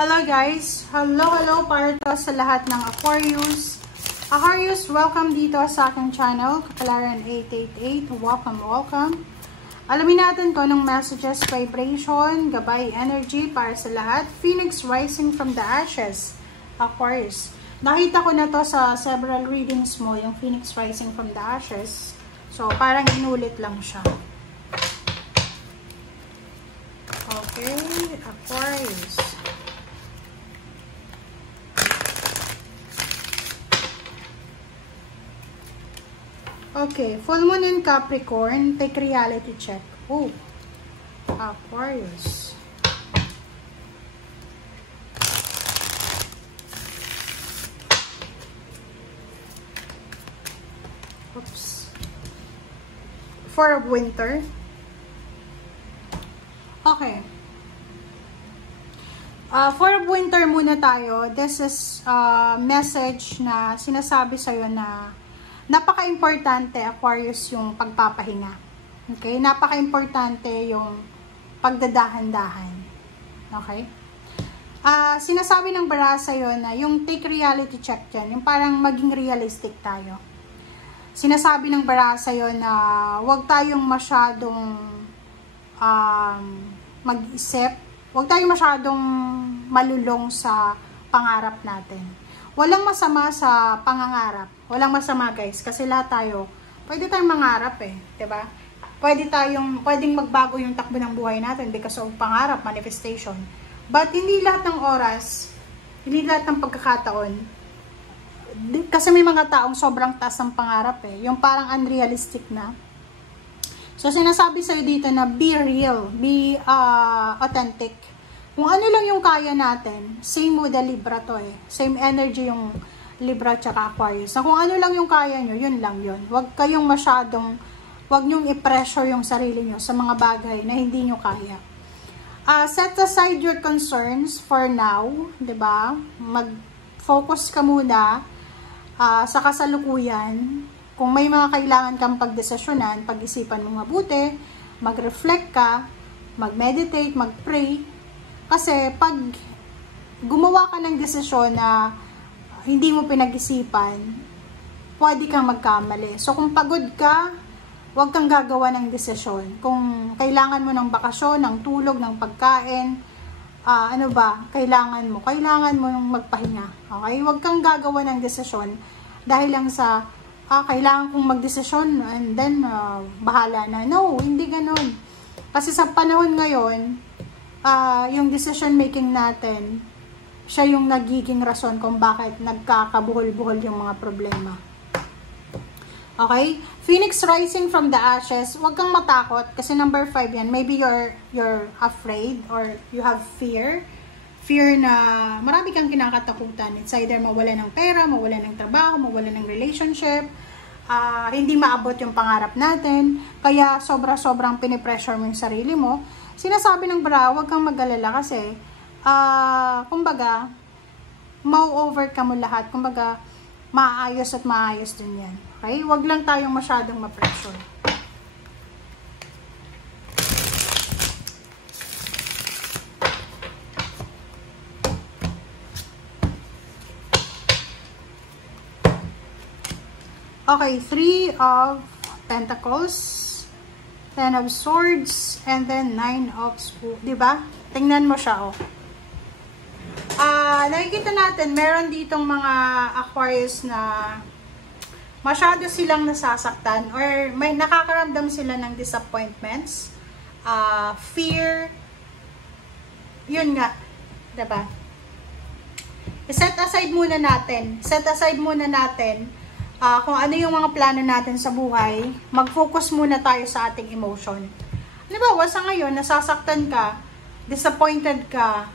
Hello guys! Hello para to sa lahat ng Aquarius. Aquarius, welcome dito sa aking channel, Kapalaran 888. Welcome. Alamin natin ko ng messages, vibration, gabay, energy para sa lahat. Phoenix rising from the ashes, Aquarius. Nakita ko na to sa several readings mo, yung Phoenix rising from the ashes. So, parang inulit lang siya. Okay, Aquarius. Okay, full moon in Capricorn, take reality check. Oh, Aquarius. Oops. Four of winter. Okay. Four of winter muna tayo. This is a message na sinasabi sa'yo na napaka-importante, Aquarius, yung pagpapahinga. Okay? Napaka-importante yung pagdadahan-dahan. Okay? Sinasabi ng bara sa'yo na yung take reality check dyan, yung parang maging realistic tayo. Sinasabi ng bara sa'yo na huwag tayong masyadong mag-isip, huwag tayong masyadong malulong sa pangarap natin. Walang masama sa pangangarap. Walang masama, guys, kasi lahat tayo, pwede tayong mangarap eh, 'di ba? Pwedeng magbago yung takbo ng buhay natin because of pangarap, manifestation. But hindi lahat ng oras, hindi lahat ng pagkakataon, kasi may mga taong sobrang taas ng pangarap eh, yung parang unrealistic na. So, sinasabi sa'yo dito na be real, be authentic. Kung ano lang yung kaya natin, same with the Libra to eh. Same energy yung Libra tsaka Aquarius. Na kung ano lang yung kaya nyo, yun lang yun. Huwag kayong masyadong, huwag nyong i-pressure yung sarili nyo sa mga bagay na hindi nyo kaya. Set aside your concerns for now, 'di ba? Mag-focus ka muna sa kasalukuyan. Kung may mga kailangan kang pagdesisyonan, pag-isipan mo mabuti, mag-reflect ka, mag-meditate, mag-pray. Kasi pag gumawa ka ng desisyon na hindi mo pinag-isipan, pwede kang magkamali. So kung pagod ka, huwag kang gagawa ng desisyon. Kung kailangan mo ng bakasyon, ng tulog, ng pagkain, kailangan mo ng magpahinga. Okay? Huwag kang gagawa ng desisyon dahil lang sa kailangan kong magdesisyon and then bahala na. No, hindi ganun. Kasi sa panahon ngayon, yung decision making natin, siya yung nagiging rason kung bakit nagkakabuhol-buhol yung mga problema. Okay? Phoenix rising from the ashes, huwag kang matakot kasi number 5 yan. Maybe you're afraid or you have fear. Fear na marami kang kinakatakutan. It's either mawala ng pera, mawala ng trabaho, mawala ng relationship, hindi maabot yung pangarap natin. Kaya sobrang pinipressure mo yung sarili mo. Sinasabi ng bra, huwag kang mag-alala kasi kumbaga, mau-overcome mo lahat. Kumbaga, maayos at maayos din yan. Okay? Huwag lang tayong masyadong ma-pressure. Okay, 3 of Pentacles, 10 of Swords, and then 9 of Swords. Diba? Tingnan mo siya, oh. Nakikita natin, meron ditong mga Aquarius na masyado silang nasasaktan or may nakakaramdam sila ng disappointments, fear, yun nga, diba? Set aside muna natin kung ano yung mga plano natin sa buhay, mag-focus muna tayo sa ating emotion. Halimbawa, sa ngayon, nasasaktan ka, disappointed ka,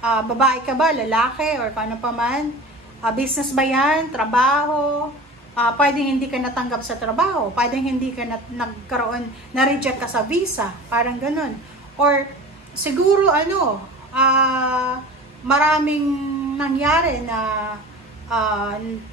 babae ka ba, lalaki, or paano pa man, business ba yan, trabaho, pwedeng hindi ka natanggap sa trabaho, pwedeng hindi ka na-reject ka sa visa, parang ganun. Or, siguro, maraming nangyari na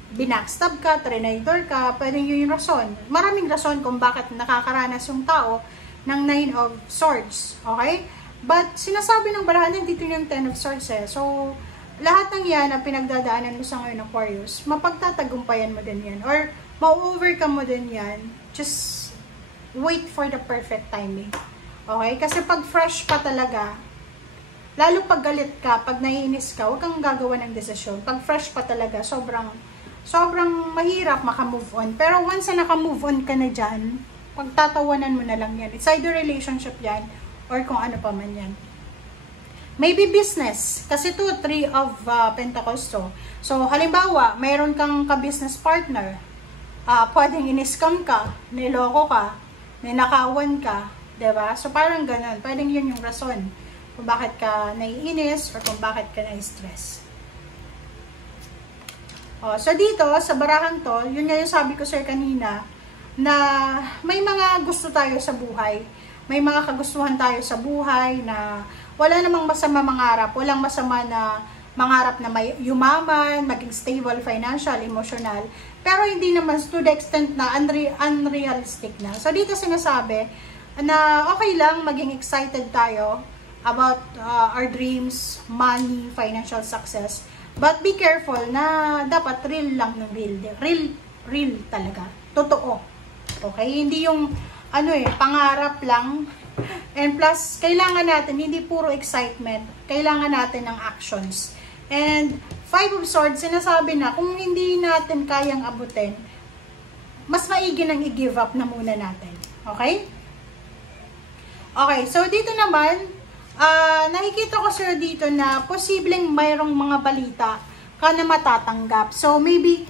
binackstab ka, traitor ka, pwedeng yun yung rason. Maraming rason kung bakit nakakaranas yung tao ng 9 of Swords. Okay? But, sinasabi ng barahan, dito yung 10 of Swords eh. So, lahat ng yan na pinagdadaanan mo sa ngayon, Aquarius, mapagtatagumpayan mo din yan. Or, ma-overcome mo din yan. Just wait for the perfect timing. Okay? Kasi pag fresh pa talaga, lalo pag galit ka, pag naiinis ka, huwag kang gagawa ng desisyon. Pag fresh pa talaga, sobrang mahirap maka-move on. Pero once na naka-move on ka na dyan, pagtatawanan mo na lang yan. It's either relationship yan, or kung ano pa man yan. Maybe business. Kasi 3 of Pentacles to. So, halimbawa, mayroon kang ka-business partner. Pwedeng in-scam ka, niloko ka, ninakawan ka, diba? So, parang ganun. Pwedeng yun yung rason kung bakit ka naiinis or kung bakit ka na-stress. So, dito, sa barahang to, yun nga yung sabi ko sir kanina, na may mga gusto tayo sa buhay. May mga kagustuhan tayo sa buhay na wala namang masama mangarap. Walang masama na mangarap na may yumaman, maging stable, financial, emotional. Pero hindi naman to the extent na unrealistic na. So dito sinasabi na okay lang maging excited tayo about our dreams, money, financial success. But be careful na dapat real lang ng real. Real talaga. Totoo. Okay? Hindi yung pangarap lang. And plus, kailangan natin, hindi puro excitement. Kailangan natin ng actions. And 5 of Swords, sinasabi na kung hindi natin kayang abutin, mas maigi nang i-give up na muna natin. Okay? Okay, so dito naman, nakikita ko sir dito na posibleng mayroong mga balita ka na matatanggap. So maybe,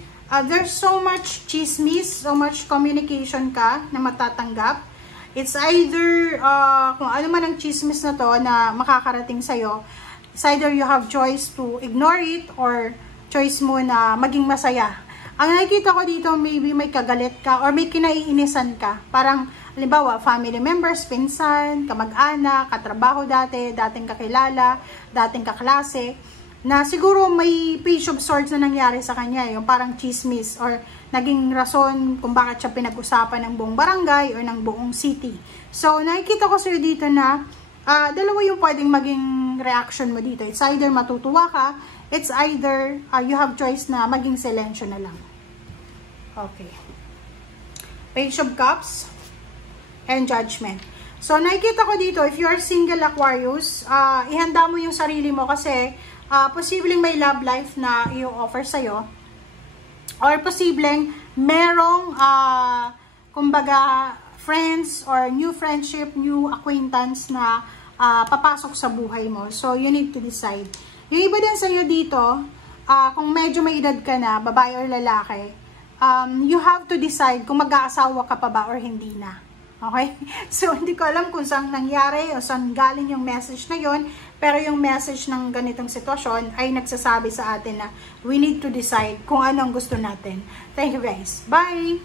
there's so much chismis, so much communication ka na matatanggap. It's either, kung ano man ang chismis na to na makakarating sa'yo, it's either you have choice to ignore it or choice mo na maging masaya. Ang nakikita ko dito, maybe may kagalit ka or may kinaiinisan ka. Parang, halimbawa, family members, pinsan, kamag-anak, katrabaho dati, dating kakilala, dating kaklase, na siguro may Page of Swords na nangyari sa kanya, yung parang chismis or naging rason kung bakit siya pinag-usapan ng buong barangay or ng buong city. So, nakikita ko sa'yo dito na dalawa yung pwedeng maging reaction mo dito. It's either matutuwa ka, it's either you have choice na maging silensyo na lang. Okay. Page of Cups and Judgment. So, nakikita ko dito, if you are single Aquarius, ihanda mo yung sarili mo kasi posibleng may love life na i-offer sa'yo. Or posibleng merong, kumbaga, friends or new friendship, new acquaintance na papasok sa buhay mo. So, you need to decide. Yung iba din sa'yo dito, kung medyo may edad ka na, babae or lalaki, you have to decide kung mag-aasawa ka pa ba or hindi na. Okay? So, hindi ko alam kung saan nangyari o saan galing yung message na yon. Pero yung message ng ganitong sitwasyon ay nagsasabi sa atin na we need to decide kung ano ang gusto natin. Thank you guys. Bye!